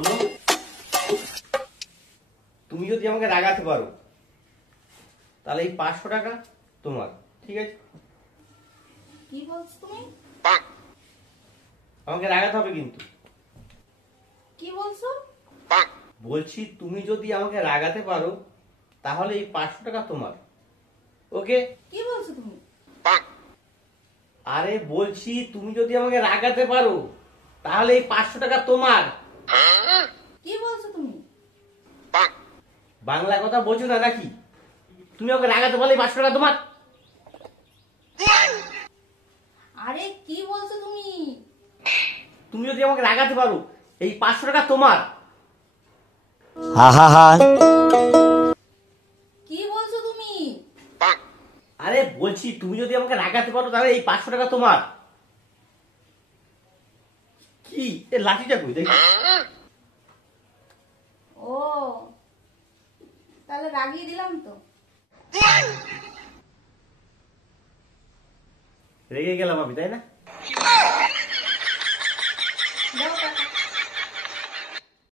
শোনো, তুমি যদি আমাকে রাগাতে পারো তাহলে এই 500 টাকা তোমার, ঠিক আছে? কি বলছো তুমি? আমাকে রাগাতে হবে কিন্তু। কি বলছো? বলছি তুমি যদি আমাকে রাগাতে পারো তাহলে এই 500 টাকা তোমার, ওকে? কি বলছো তুমি? আরে বলছি তুমি যদি আমাকে রাগাতে পারো তাহলে এই 500 টাকা তোমার। কি বলছো তুমি? বাংলা কথা বোঝো না নাকি? তুমি আমাকে রাগাতে পারলে এই 500 টাকা তোমার। আরে কি বলছো তুমি? তুমি যদি আমাকে রাগাতে পারো এই 500 টাকা তোমার। কি বলছো তুমি? আরে বলছি তুমি যদি আমাকে রাগাতে পারো তাহলে এই 500 টাকা তোমার। কি এ লাঠিটা কই দেখি? ও, তাহলে রাগিয়ে দিলাম তো। রেগে গেলাম আমি, তাই না? দাও টাকা।